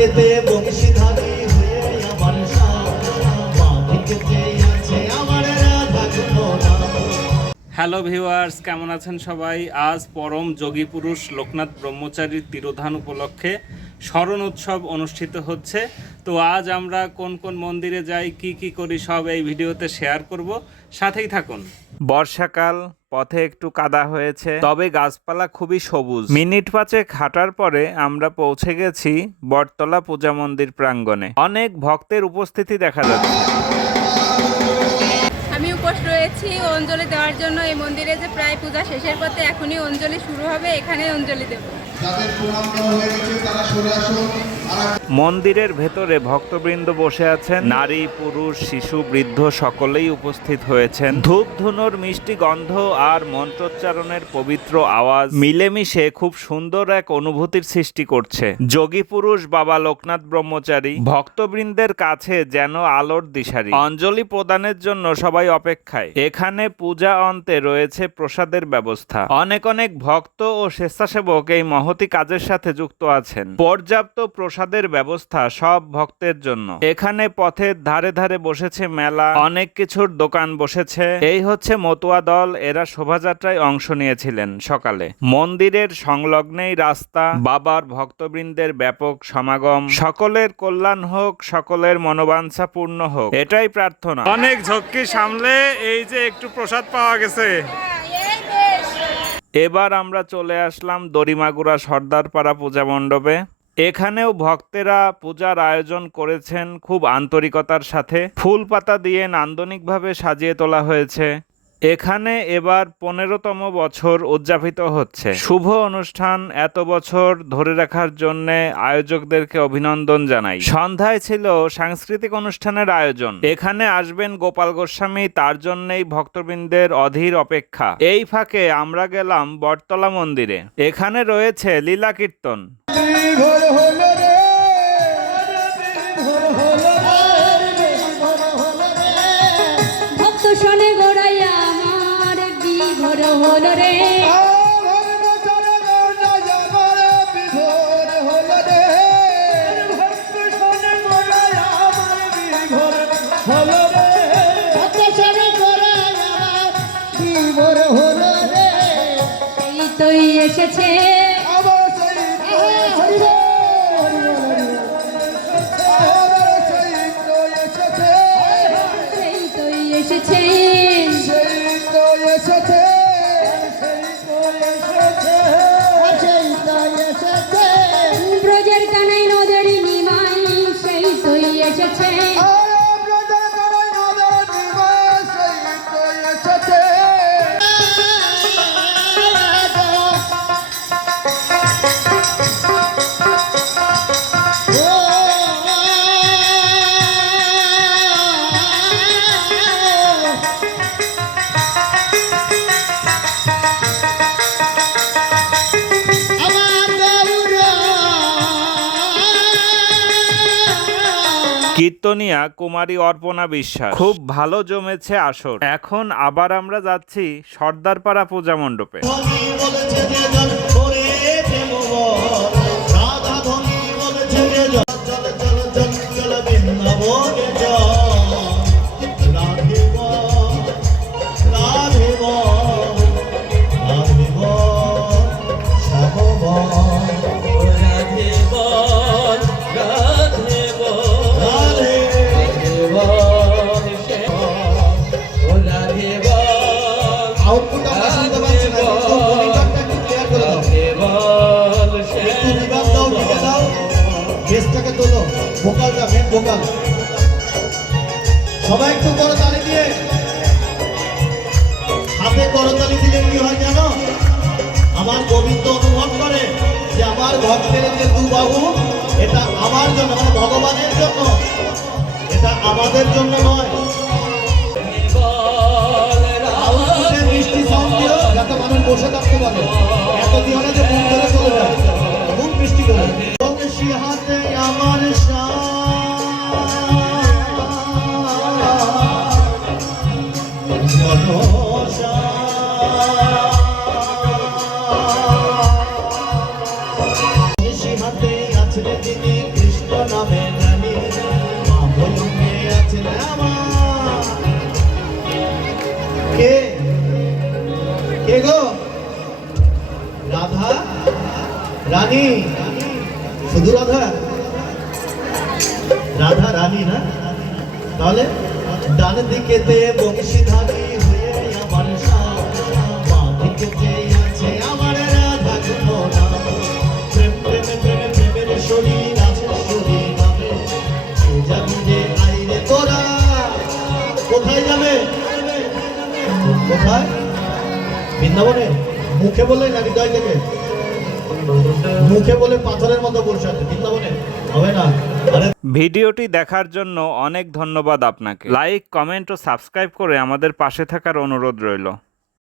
দিকেতে বংশীধারী হয়ে আমার দিকেতে আছে আমার রাধা গুণনা। হ্যালো ভিউয়ার্স, কেমন আছেন সবাই? আজ পরম যোগী পুরুষ লোকনাথ ব্রহ্মচারীর তিরোধান উপলক্ষে স্মরণ উৎসব অনুষ্ঠিত হচ্ছে। তো আজ আমরা কোন কোন মন্দিরে যাই, কি কি করি, সব এই ভিডিওতে শেয়ার করব, সাথেই থাকুন। বর্ষাকাল, পথে একটু কাদা হয়েছে, তবে গাছপালা খুবই সবুজ। মিনিট 5 হাঁটার পরে আমরা পৌঁছে গেছি বটতলা পূজা মন্দির প্রাঙ্গণে। অনেক ভক্তের উপস্থিতি দেখা যাচ্ছে। আমি উপোস রয়েছি অঞ্জলি দেওয়ার জন্য। এই মন্দিরে যে প্রায় পূজা শেষের পথে এখনই অঞ্জলি শুরু হবে, এখানে অঞ্জলি দেব। মন্দিরের ভেতরে ভক্তবৃন্দ বসে আছেন। নারী, পুরুষ, শিশু, বৃদ্ধ সকলেই উপস্থিত হয়েছেন। ধূপ ধুনোর মিষ্টি গন্ধ আর মন্ত্রোচ্চারণের পবিত্র আওয়াজ মিলেমিশে খুব সুন্দর এক অনুভূতির সৃষ্টি করছে। যোগী পুরুষ বাবা লোকনাথ ব্রহ্মচারী ভক্তবৃন্দের কাছে যেন আলোর দিশারি। অঞ্জলি প্রদানের জন্য সবাই অপেক্ষায়। এখানে পূজা অন্তে রয়েছে প্রসাদের ব্যবস্থা। অনেক অনেক ভক্ত ও স্বেচ্ছাসেবক এই মহতি কাজের সাথে যুক্ত আছেন। পর্যাপ্ত প্রসাদের ব্যবস্থা সব ভক্তের জন্য। এখানে পথের ধারে ধারে বসেছে মেলা, অনেক কিছুর দোকান বসেছে। এই হচ্ছে মতুয়া দল, এরা শোভাযাত্রায় অংশ নিয়েছিলেন সকালে। মন্দিরের সংলগ্নেই রাস্তা। বাবার ভক্তবৃন্দের ব্যাপক সমাগম। সকলের কল্যাণ হোক, সকলের মনোবাঞ্ছা পূর্ণ হোক, এটাই প্রার্থনা। অনেক ঝক্কি সামলে এই যে একটু প্রসাদ পাওয়া গেছে। এবার আমরা চলে আসলাম দড়িমাগুড়া সর্দারপাড়া পূজা মণ্ডপে। এখানেও ভক্তেরা পূজার আয়োজন করেছেন খুব আন্তরিকতার সাথে। ফুল পাতা দিয়ে নান্দনিকভাবে সাজিয়ে তোলা হয়েছে। এখানে এবার 15তম বছর উদযাপিত হচ্ছে। শুভ অনুষ্ঠান এত বছর ধরে রাখার জন্য আয়োজকদেরকে অভিনন্দন জানাই। সন্ধ্যায় ছিল সাংস্কৃতিক অনুষ্ঠানের আয়োজন। এখানে আসবেন গোপাল গোস্বামী, তার জন্যই ভক্তবৃন্দের অধীর অপেক্ষা। এই ফাঁকে আমরা গেলাম বটতলা মন্দিরে। এখানে রয়েছে লীলা কীর্তন। ভক্ত শোনে গোড়াইয়া আমার বিভোর হলো রে। এই তোই এসেছে, ব্রজের কানাই নদের নিমাই, সেই তুই এসেছে। কীর্তনিয়া কুমারী অর্পণা বিশ্বাস। খুব ভালো জমেছে আসর। এখন আবার আমরা যাচ্ছি সর্দারপাড়া পূজা মণ্ডপে। সবাই একটু করতালি দিয়ে, হাতে করতালি দিলে কি হয় জানো? আমার গোবিন্দ অনুভব করে যে আমার ভক্তের যে দুবাহু, এটা আমার জন্য, মানে ভগবানের জন্য, এটা আমাদের জন্য নয়। মিষ্টি সাউন্ড দিও যাতে মানুষ বসে থাকতে পারে। এত দিও না যে মুখ ধরে চলে যায়, খুব মিষ্টি করে। হাতে আমার হাতে আছে তিনি কৃষ্ণ কে গো? রাধা রানী, শুধু রাধা? রাধা রানী না? তাহলে ডান দিকেতে বংশীধারী হয়ে আমার শ্যাম, বাঁ দিকেতে আছে আমার রাধা ঘটনা। প্রেম প্রেমে প্রেমে প্রেমের শরীর আছে শরীর নামে, সে যাবি রে আইরে তোরা। কোথায় যাবে? কোথায়? বৃন্দাবনে? মুখে বলে না হৃদয় থেকে? মুখে বলে পাথরের মতো বসে আছে, বৃন্দাবনে হবে না। আরে ভিডিওটি দেখার জন্য অনেক ধন্যবাদ আপনাকে। লাইক, কমেন্ট ও সাবস্ক্রাইব করে আমাদের পাশে থাকার অনুরোধ রইল।